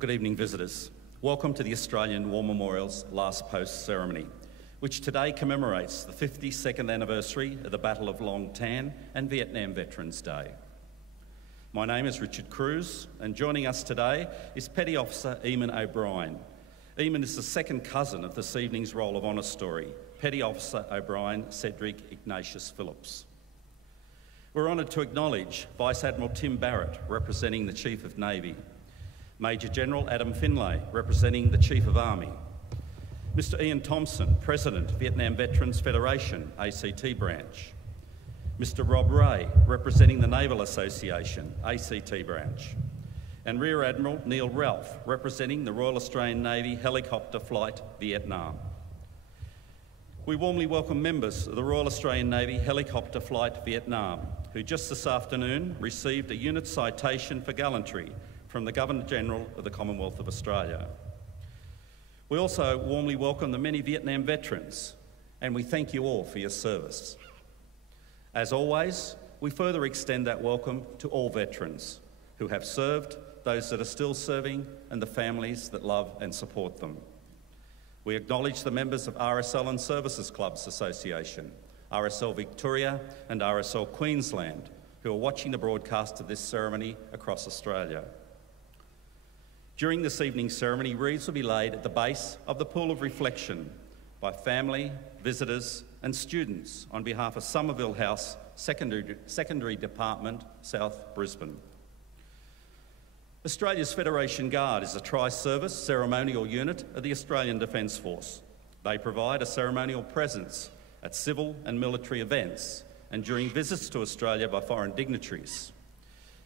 Good evening, visitors. Welcome to the Australian War Memorial's Last Post ceremony, which today commemorates the 52nd anniversary of the Battle of Long Tan and Vietnam Veterans Day. My name is Richard Cruz, and joining us today is Petty Officer Eamon O'Brien. Eamon is the second cousin of this evening's Roll of Honour story, Petty Officer O'Brien Cedric Ignatious Phillips. We're honoured to acknowledge Vice Admiral Tim Barrett, representing the Chief of Navy, Major General Adam Finlay, representing the Chief of Army, Mr Ian Thompson, President, Vietnam Veterans Federation, ACT branch, Mr Rob Ray, representing the Naval Association, ACT branch, and Rear Admiral Neil Ralph, representing the Royal Australian Navy Helicopter Flight, Vietnam. We warmly welcome members of the Royal Australian Navy Helicopter Flight, Vietnam, who just this afternoon received a unit citation for gallantry from the Governor-General of the Commonwealth of Australia. We also warmly welcome the many Vietnam veterans, and we thank you all for your service. As always, we further extend that welcome to all veterans who have served, those that are still serving, and the families that love and support them. We acknowledge the members of RSL and Services Clubs Association, RSL Victoria and RSL Queensland, who are watching the broadcast of this ceremony across Australia. During this evening's ceremony, wreaths will be laid at the base of the Pool of Reflection by family, visitors and students on behalf of Somerville House Secondary Department, South Brisbane. Australia's Federation Guard is a tri-service ceremonial unit of the Australian Defence Force. They provide a ceremonial presence at civil and military events and during visits to Australia by foreign dignitaries.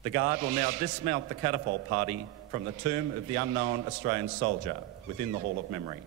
The Guard will now dismount the catapult party from the tomb of the unknown Australian soldier within the Hall of Memory.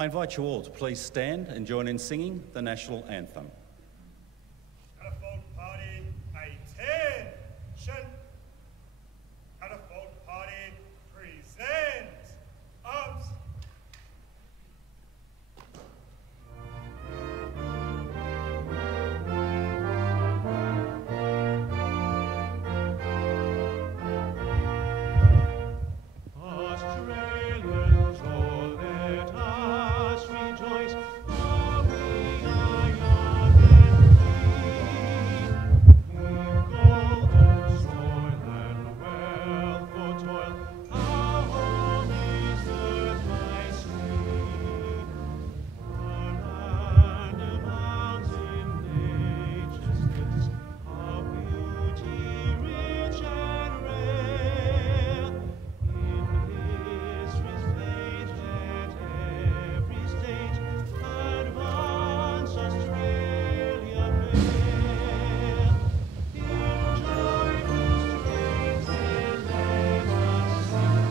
I invite you all to please stand and join in singing the national anthem. Catapult Party, attention! Catapult Party, present! Arms! Australians, oh, let us rejoice, for we are young and free. We've golden soil and wealth for toil, our home is earth by sea. Our land abounds in nature's gifts, our beauty rich and rare. In history's page at every stage, advance Australia fair. In joyful strains and let us sing,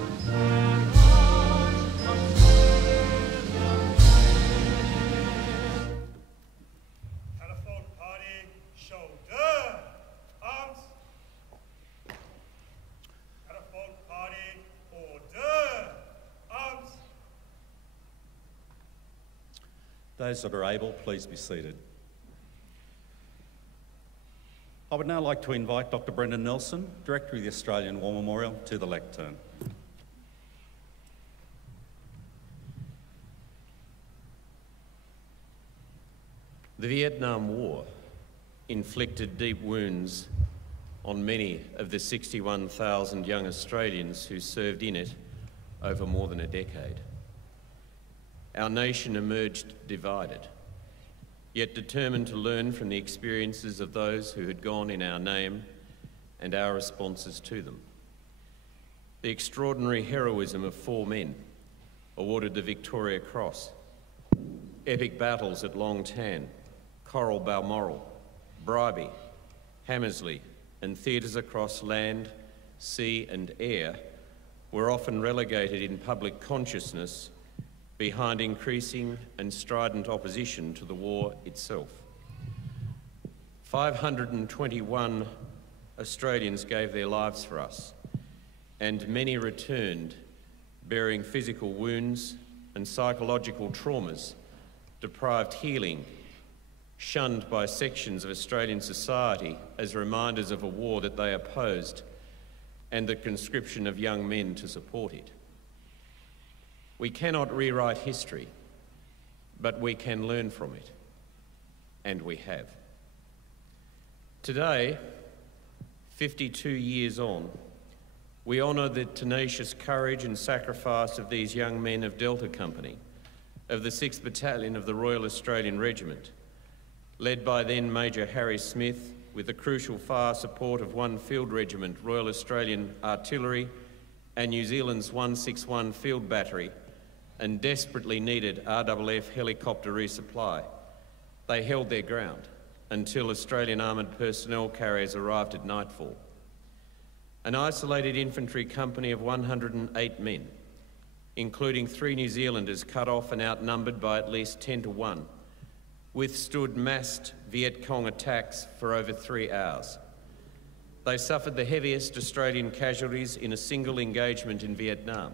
advance Australia fair. Catapult Party, shoulder! Arms! Catapult Party, order! Arms! Those that are able, please be seated. I would now like to invite Dr. Brendan Nelson, Director of the Australian War Memorial, to the lectern. The Vietnam War inflicted deep wounds on many of the 61,000 young Australians who served in it over more than a decade. Our nation emerged divided, yet determined to learn from the experiences of those who had gone in our name and our responses to them. The extraordinary heroism of 4 men awarded the Victoria Cross, epic battles at Long Tan, Coral Balmoral, Bribie, Hammersley, and theatres across land, sea and air were often relegated in public consciousness behind increasing and strident opposition to the war itself. 521 Australians gave their lives for us, and many returned bearing physical wounds and psychological traumas, deprived healing, shunned by sections of Australian society as reminders of a war that they opposed and the conscription of young men to support it. We cannot rewrite history, but we can learn from it, and we have. Today, 52 years on, we honour the tenacious courage and sacrifice of these young men of Delta Company, of the 6th Battalion of the Royal Australian Regiment, led by then Major Harry Smith, with the crucial fire support of 1 Field Regiment, Royal Australian Artillery, and New Zealand's 161 Field Battery, and desperately needed RAAF helicopter resupply. They held their ground until Australian armoured personnel carriers arrived at nightfall. An isolated infantry company of 108 men, including 3 New Zealanders cut off and outnumbered by at least 10 to 1, withstood massed Viet Cong attacks for over 3 hours. They suffered the heaviest Australian casualties in a single engagement in Vietnam,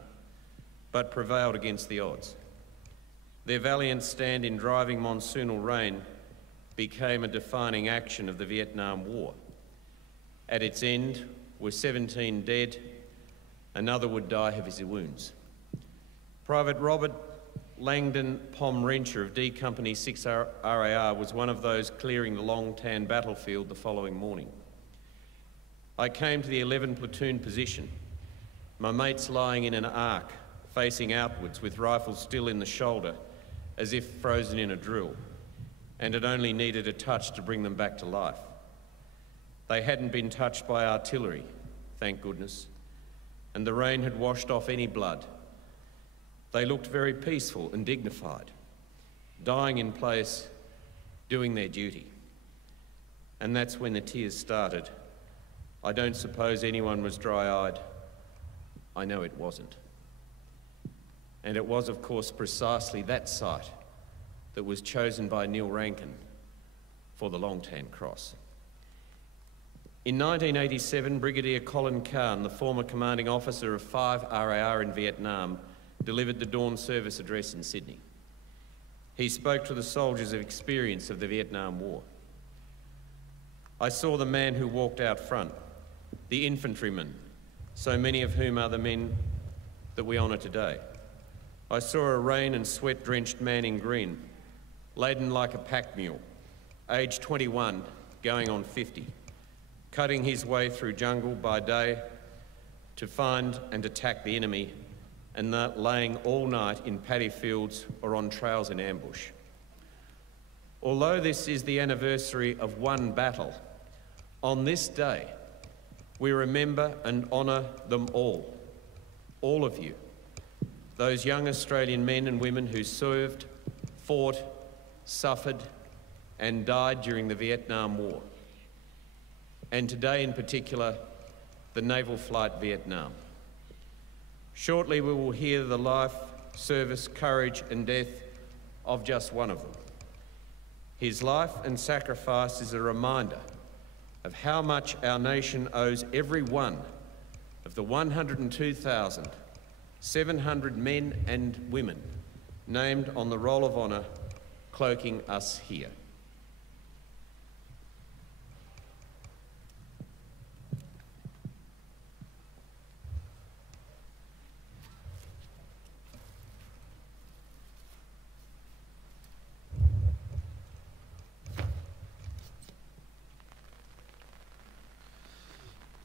but prevailed against the odds. Their valiant stand in driving monsoonal rain became a defining action of the Vietnam War. At its end were 17 dead, another would die of his wounds. Private Robert Langdon Pomrencher of D Company 6 RAR was one of those clearing the Long Tan battlefield the following morning. I came to the 11 platoon position, my mates lying in an arc, facing outwards with rifles still in the shoulder, as if frozen in a drill, and it only needed a touch to bring them back to life. They hadn't been touched by artillery, thank goodness, and the rain had washed off any blood. They looked very peaceful and dignified, dying in place, doing their duty. And that's when the tears started. I don't suppose anyone was dry-eyed. I know it wasn't. And it was, of course, precisely that site that was chosen by Neil Rankin for the Long Tan Cross. In 1987, Brigadier Colin Khan, the former commanding officer of 5 RAR in Vietnam, delivered the dawn service address in Sydney. He spoke to the soldiers of experience of the Vietnam War. I saw the man who walked out front, the infantrymen, so many of whom are the men that we honour today. I saw a rain and sweat-drenched man in green, laden like a pack mule, aged 21, going on 50, cutting his way through jungle by day to find and attack the enemy, and laying all night in paddy fields or on trails in ambush. Although this is the anniversary of one battle, on this day, we remember and honour them all of you, those young Australian men and women who served, fought, suffered, and died during the Vietnam War. And today in particular, the Naval Flight Vietnam. Shortly we will hear the life, service, courage and death of just one of them. His life and sacrifice is a reminder of how much our nation owes every one of the 102,700 men and women named on the Roll of Honour cloaking us here.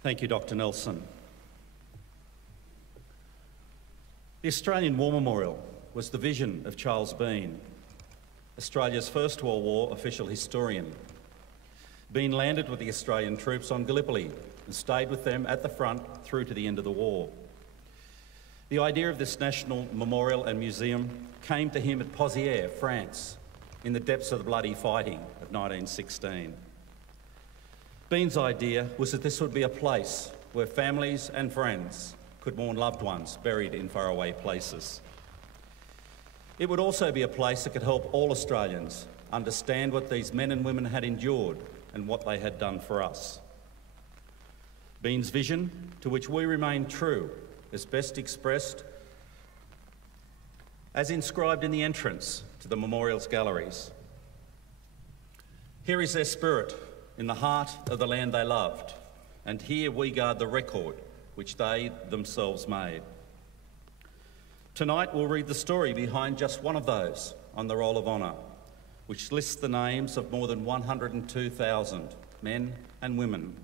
Thank you, Dr. Nelson. The Australian War Memorial was the vision of Charles Bean, Australia's First World War official historian. Bean landed with the Australian troops on Gallipoli and stayed with them at the front through to the end of the war. The idea of this national memorial and museum came to him at Pozières, France, in the depths of the bloody fighting of 1916. Bean's idea was that this would be a place where families and friends could mourn loved ones buried in faraway places. It would also be a place that could help all Australians understand what these men and women had endured and what they had done for us. Bean's vision, to which we remain true, is best expressed as inscribed in the entrance to the memorial's galleries. Here is their spirit, in the heart of the land they loved, and here we guard the record which they themselves made. Tonight we'll read the story behind just one of those on the Roll of Honour, which lists the names of more than 102,000 men and women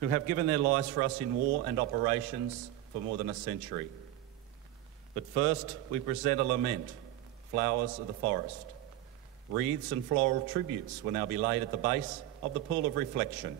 who have given their lives for us in war and operations for more than a century. But first we present a lament, Flowers of the Forest. Wreaths and floral tributes will now be laid at the base of the Pool of Reflection.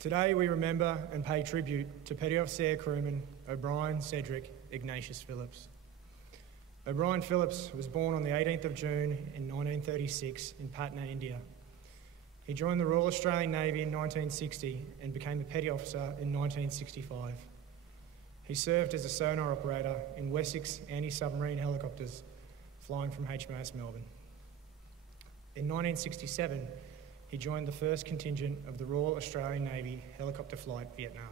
Today we remember and pay tribute to Petty Officer Crewman O'Brien Cedric Ignatious Phillips. O'Brien Phillips was born on the 18th of June in 1936 in Patna, India. He joined the Royal Australian Navy in 1960 and became a petty officer in 1965. He served as a sonar operator in Wessex anti-submarine helicopters flying from HMAS Melbourne. In 1967, he joined the first contingent of the Royal Australian Navy Helicopter Flight Vietnam.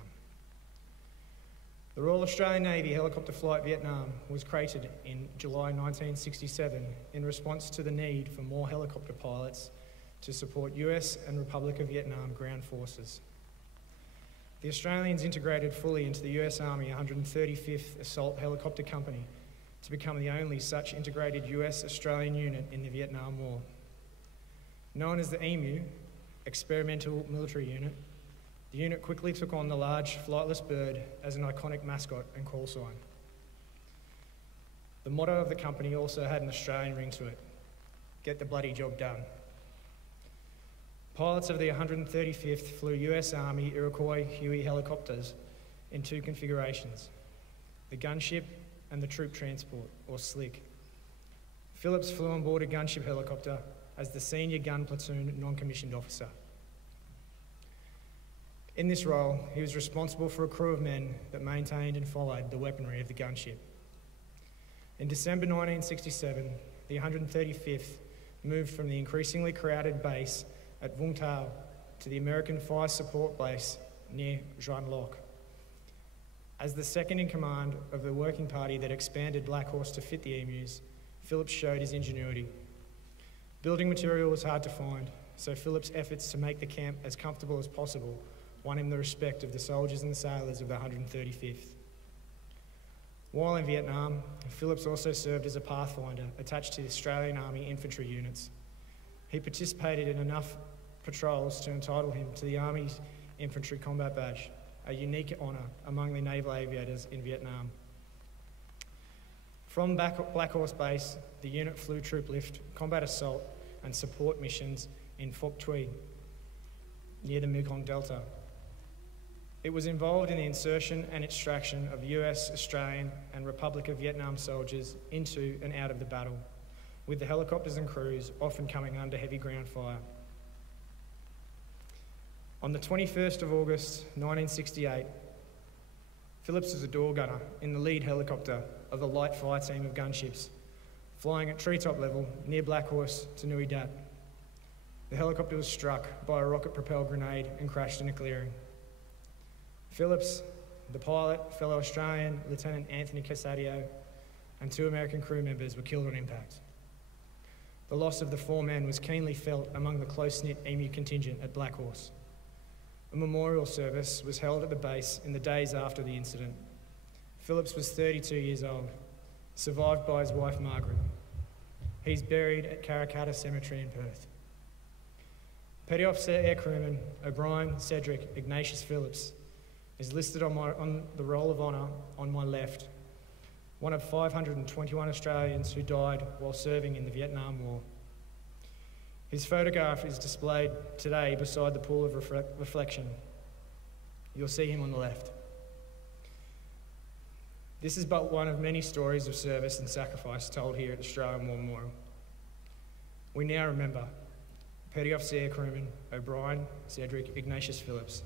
The Royal Australian Navy Helicopter Flight Vietnam was created in July 1967 in response to the need for more helicopter pilots to support US and Republic of Vietnam ground forces. The Australians integrated fully into the US Army 135th Assault Helicopter Company to become the only such integrated US-Australian unit in the Vietnam War. Known as the EMU, Experimental Military Unit, the unit quickly took on the large flightless bird as an iconic mascot and call sign. The motto of the company also had an Australian ring to it: get the bloody job done. Pilots of the 135th flew US Army Iroquois Huey helicopters in two configurations, the gunship and the troop transport, or SLIC. Phillips flew on board a gunship helicopter as the senior gun platoon non-commissioned officer. In this role, he was responsible for a crew of men that maintained and followed the weaponry of the gunship. In December 1967, the 135th moved from the increasingly crowded base at Vung Tau to the American Fire Support Base near Juan Loc. As the second in command of the working party that expanded Black Horse to fit the emus, Phillips showed his ingenuity. Building material was hard to find, so Phillips' efforts to make the camp as comfortable as possible won him the respect of the soldiers and sailors of the 135th. While in Vietnam, Phillips also served as a pathfinder attached to the Australian Army infantry units. He participated in enough patrols to entitle him to the Army's Infantry Combat Badge, a unique honour among the naval aviators in Vietnam. From Black Horse Base, the unit flew troop lift, combat assault and support missions in Phuoc Tuy, near the Mekong Delta. It was involved in the insertion and extraction of US, Australian and Republic of Vietnam soldiers into and out of the battle, with the helicopters and crews often coming under heavy ground fire. On the 21st of August 1968, Phillips was a door gunner in the lead helicopter of the light fire team of gunships, flying at treetop level near Black Horse to Nui Dat. The helicopter was struck by a rocket-propelled grenade and crashed in a clearing. Phillips, the pilot, fellow Australian Lieutenant Anthony Casadio, and two American crew members were killed on impact. The loss of the four men was keenly felt among the close-knit EMU contingent at Black Horse. A memorial service was held at the base in the days after the incident. Phillips was 32 years old, survived by his wife Margaret. He's buried at Karrakatta Cemetery in Perth. Petty Officer Air Crewman O'Brien Cedric Ignatious Phillips is listed on the Roll of Honour on my left, one of 521 Australians who died while serving in the Vietnam War. His photograph is displayed today beside the pool of reflection. You'll see him on the left. This is but one of many stories of service and sacrifice told here at Australian War Memorial. We now remember Petty Officer Air Crewman O'Brien Cedric Ignatious Phillips,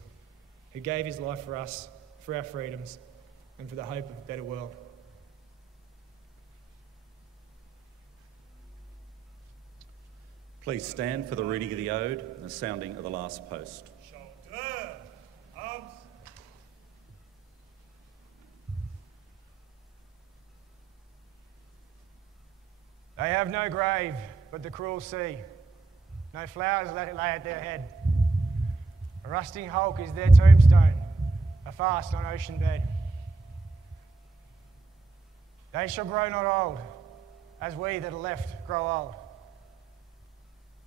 who gave his life for us, for our freedoms, and for the hope of a better world. Please stand for the reading of the ode and the sounding of the last post. Shoulder, arms. They have no grave but the cruel sea, no flowers lay at their head. A rusting hulk is their tombstone, a fast on ocean bed. They shall grow not old, as we that are left grow old.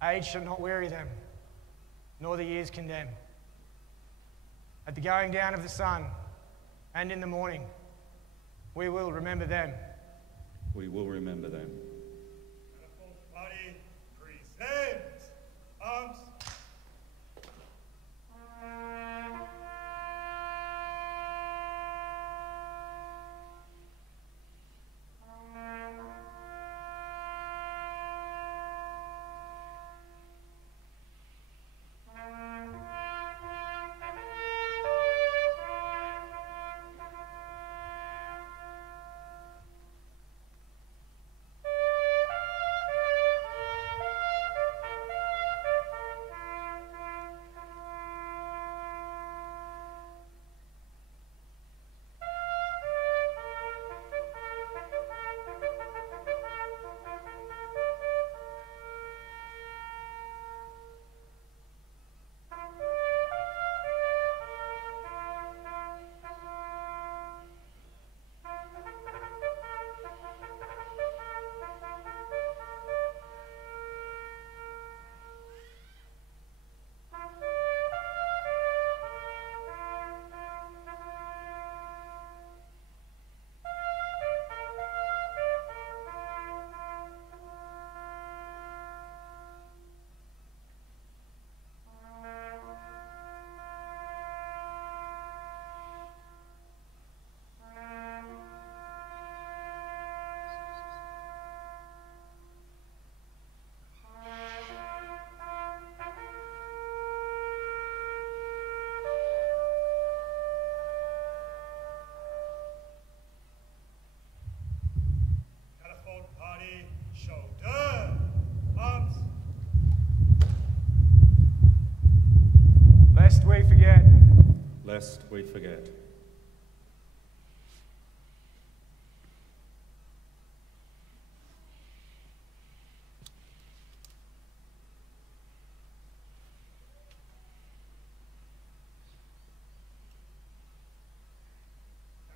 Age shall not weary them, nor the years condemn. At the going down of the sun and in the morning, we will remember them. We will remember them. Catapult party, present. Arms. lest we forget.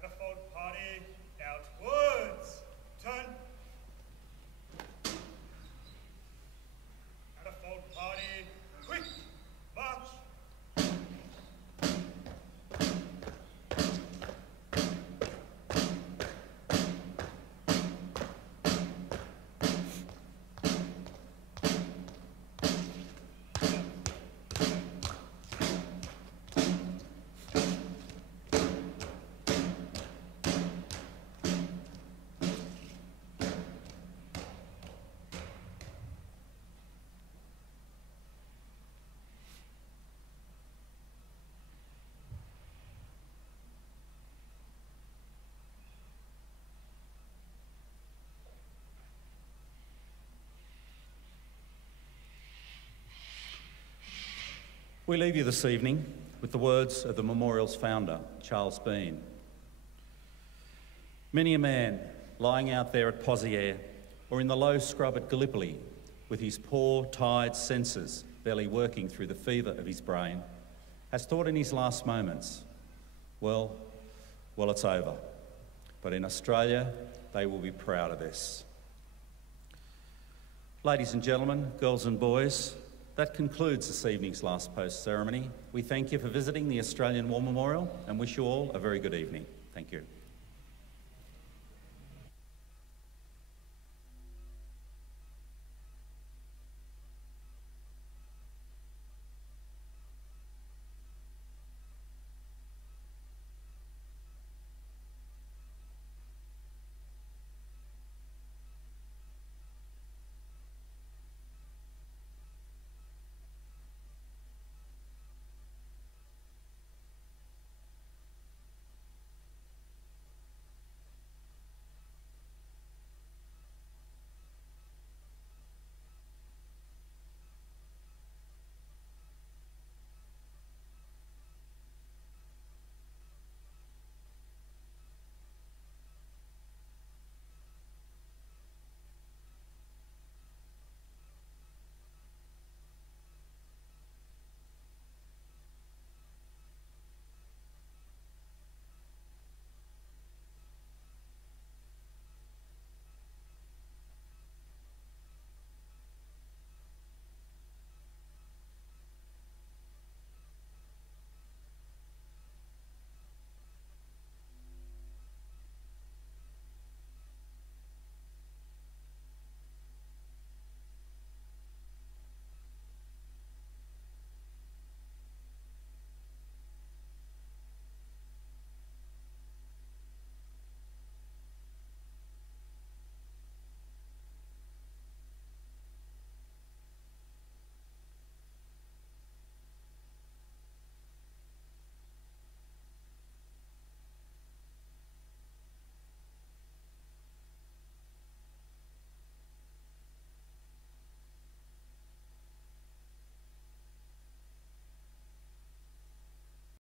Catapult party outwards. Turn. Catapult party quick. March. We leave you this evening with the words of the memorial's founder, Charles Bean. Many a man lying out there at Poziere or in the low scrub at Gallipoli with his poor, tired senses barely working through the fever of his brain has thought in his last moments, well, it's over. But in Australia, they will be proud of this. Ladies and gentlemen, girls and boys, that concludes this evening's last post ceremony. We thank you for visiting the Australian War Memorial and wish you all a very good evening. Thank you.